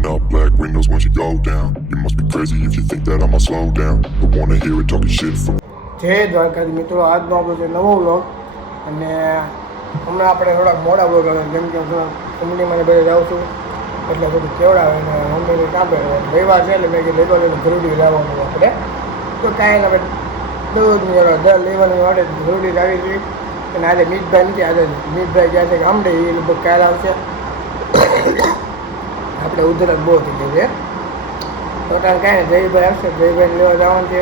Pulling up black windows when she go down. You must be crazy if you think that I'ma slow down. But wanna hear it talking shit from જય દ્વારકાધી મિત્રો, આજનો આપણો છે નવો vlog. અને હમણાં આપણે થોડાક મોડા વ્લોગ આવે કેમ કે કંપનીમાં બધે જાઉં છું એટલે બધું કેવડાવે ને મમ્મીને કામ કરે. રવિવાર છે એટલે મેં કીધું લેવા ઘરડી લાવવાનું આપણે તો કાંઈ આપણે દૂધ લેવાની માટે ઘરડી લાવી જોઈએ. અને આજે મીતભાઈ નથી, આજે મીતભાઈ ગયા છે કે આમડે એ લગભગ કાલ આવશે. આપણે ઉધરસ બહુ થઈ ગઈ છે તો કાંઈ કાંઈ જયભાઈ આવશે, જયભાઈને લેવા જવાનું છે.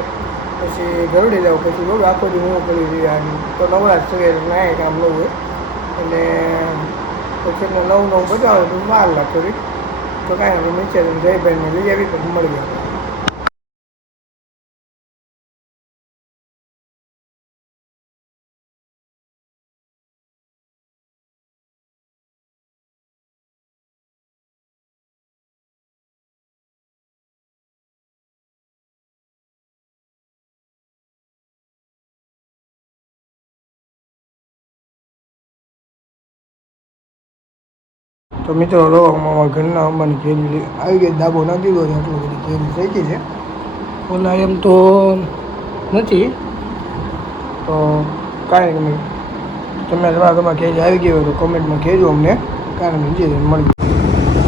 પછી ઘરડી જાઉં પછી બહુ આખો દી હું કરી રહ્યું તો નવરાશ સવારે નાય કામ ન હોય એટલે પછી નવું બતાવે તો વાર લાગ થોડી તો કાંઈ નીચે જયભાઈને લઈ આવી તો મળી જાય. તો મિત્રો લો અમારા ઘરના અંબાની કેરી આવી ગઈ, દાબો ના દીધો છે એટલું બધી કેરી થઈ ગઈ છે. ઓલા એમ તો નથી તો કાંઈ નહીં, તમે તમારા કેરી આવી ગઈ હોય તો કોમેન્ટમાં કહેજો અમને, કારણ કે જે મળી.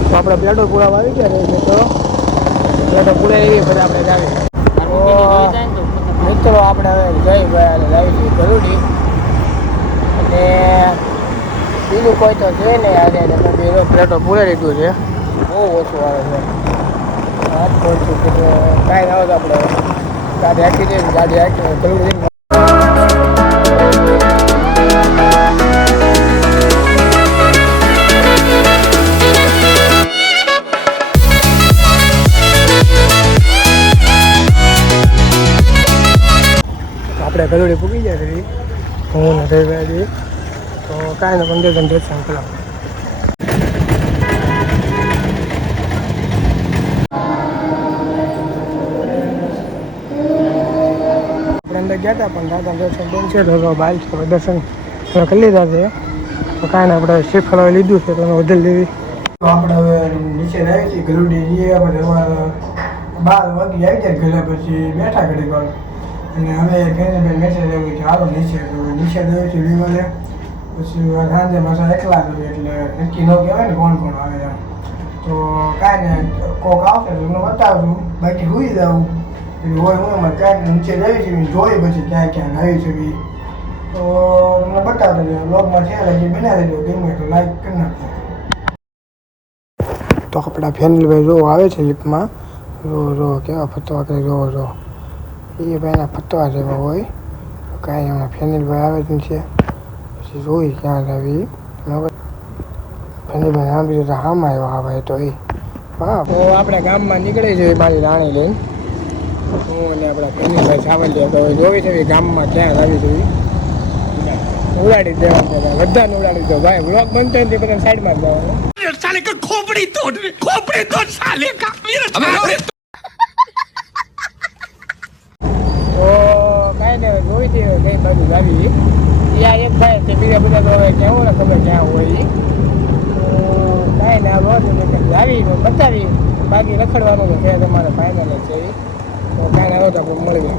તો આપણે પ્લેટો પૂરા આવી ગયા છે મિત્રો, પ્લેટો પૂરા એવી પછી આપણે જાવી મિત્રો આપણે હવે જઈ ગયા લાવી છીએ ઘરડી. અને બીજું કોઈ તો છે નહીં આજે મેં બીજો પ્લેટો પૂરે લીધું છે, બહુ ઓછું આવે છે. હાથ ખોલશું કે કાંઈ ના હોય તો આપણે ગાડી હાકી દઈએ, ગાડી હાકીને ઘરડી દઈને આપણે ઘરડી પૂકી જાય કરી હું ને થઈ તો કાંઈ ને 15 જણ દર્શન કરાવ. આપણે અંદર ગયા હતા પણ દાદા દર્શન બેન છે તો બાલ છે દર્શન કરી લીધા છે. તો કાંઈ ને આપણે શ્રીફળ લીધું છે તો એને વધારે લેવી. તો આપણે હવે નીચે આવી છીએ ઘરડી જઈએ પછી અમારે 12 વાગે આવી જાય ઘરે, પછી બેઠા ઘડી વાર. અને હવે ઘરે મેસેજ આવ્યું કે હાલો નીચે, તો નીચે આવ્યું છે વિવાલે. પછી સાંજે પાછા એકલા જોઈએ એટલે નક્કી ન કહેવાય ને કોણ કોણ આવે એમ. તો કાંઈ ને કોક આવશે તો તમને બતાવશું, બાકી હોઈ જાઉં એટલે હોય હું એમાં કાંઈક નીચે જઈ છે જોઈ પછી ક્યાં ક્યાં આવી છે તો તમને બતાવતો બ્લોગમાં છે એટલે બનાવી દેજો, ગમે તો લાઈક કરી નાખજો. તો આપણા ફેમિલીભાઈ જો આવે છે લિફ્ટમાં, રો કેવા ફતવા કરે રો એ ભાઈના ફતવા જેવા હોય. કાંઈ એમાં ફેમિલીભાઈ આવે જ છે પછી જોઈ ક્યાં આવી ફેમિલીભાઈ આમ બીજું તો હામાં આવ્યો આ ભાઈ તો એ વાહ. તો આપણે ગામમાં નીકળી છે મારી રાણી લઈને, હું અને આપણા ફેમિલીભાઈ સાવલિયા તો જોઈ છે ગામમાં ક્યાં આવી જોઈ ઉડાડી દેવા બધાને ઉડાડી દો ભાઈ. બ્લોક બનતો ને તે બધા સાઈડમાં જ જવાનું. સાલે કા ખોપડી તોડ સાલે કા તો કાંઈ ને જોઈ છે કઈ બાજુ આવી ત્યાં એક ભાઈ છે, બીજા બધા તો હવે કેવું ને ખબર ક્યાં હોય. તો કાંઈ ને આ રોજ આવી બતાવી, બાકી રખડવાનું તો છે તમારે ફાઇનલ છે. તો કાંઈ ના તો મળી.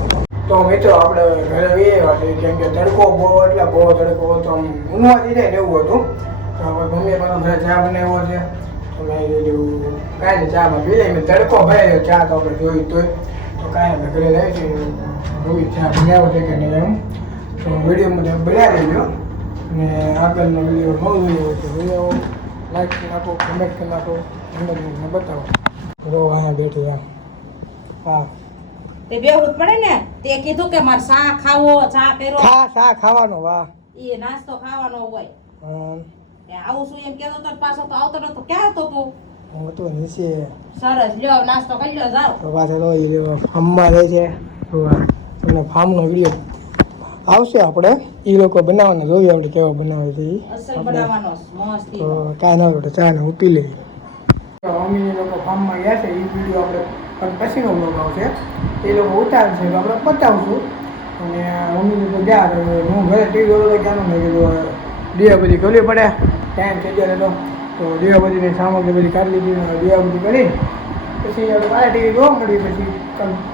તો મિત્રો આપણે ઘરે આવ્યા છીએ કેમ કે તડકો બહુ એટલે બહુ તડકો હતો, આમ ઊંઘવા થઈ જાય ને એવું હતું. તો હવે મમ્મીએ મારો ઘરે ચા બનાવ્યો છે તો મેં કીધું કાંઈ નહીં ચામાં પી જાય. મેં તડકો ભરાયો ચા તો આપણે જોઈ તોય તો કાંઈ આપણે ઘરે લાવી છીએ જોઈ ચા બનાવ્યો છે કે નહીં એમ. તો વિડીયોમાં બનાવી લેજો અને આગળનો વિડીયો ન જોયો તો વિડીયો લાઈક કરી નાખો, કમેન્ટ કરી નાખો, અંદર બતાવો. રો અહીંયા બેઠી એમ હા તે બેહવું જ પડે ને. તે કીધું કે મારે ચા ખાવો, ચા પેરો ચા ખાવાનો વાહ એ નાસ્તો ખાવાનો હોય. આવું શું એમ કેતો તો પાછો તો આવતો નતો, ક્યાં હતો તું? હું તો નીચે સરસ લ્યો નાસ્તો કરી લ્યો જાઓ. તો પાછળ ફાર્મમાં રહે છે તમને ફાર્મનો વિડીયો આવશે આપણે એ લોકો બનાવવાના જોઈએ આપણે કેવા બનાવે છે અસલ બનાવવાનો મસ્ત. તો કાંઈ ના હોય ચા ને હું પી લઈએ. મમ્મી લોકો ફાર્મમાં ગયા છે એ વિડીયો આપણે પણ પછીનો બ્લોગ આવશે, એ લોકો ઉતારશે તો આપણે બતાવશું. અને મમ્મી તો ગયા હું ઘરે ટીવી જોતો ક્યાંનું મેં કીધું દીવા બધી ખોલી પડે ટાઈમ થઈ ગયો તો તો દીવાબત્તીની સામગ્રી બધી કાઢી લીધી અને દીવાબત્તી કરી પછી આપણે પાર્ટી જોવા મળી પછી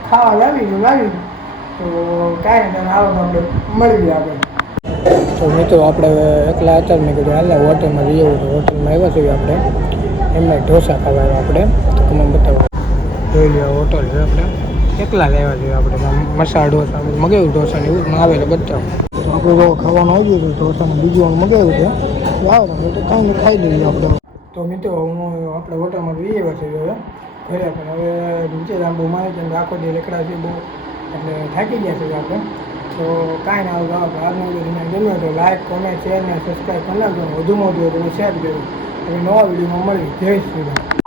ખાવા લાવી તો કાંઈ નહીં આવવાનું આપણે મળી આપણે. તો મિત્રો આપણે એકલા હતા મેં કીધું હાલ હોટલમાં જઈએ તો હોટલમાં આવ્યા છીએ આપણે એમાં ઢોસા ખાવા આવ્યા આપણે તો તમને બતાવો જોઈ લો હોટલ છે આપણે એકલા લેવા જોઈએ આપણે મસાલા ઢોસા મગાવ્યું ઢોસા ને એવું આવે એટલે બતાવો તો આપણે ખાવાનું આવી ગયું ઢોસાને બીજું મગાવ્યું છે આવે ને તો કાંઈ ખાઈ લઈએ આપણે. તો મિત્રો આપણે હોટલમાં જઈએ છે હવે ઘરે પણ હવે નીચે બહુ માહિતી આખો દે લેકડા છે બહુ એટલે થાકી ગયા છે આપણે. તો કાંઈ ના આવે આપણે આજનો વિડીયો તમને ગમ્યો તો લાઈક કોમેન્ટ શેર અને સબસ્ક્રાઈબ કરી નાખજો વધુમાં વધુ તમે શેર કરો હવે નવા વિડીયોમાં મળીએ. જય શ્રી રામ.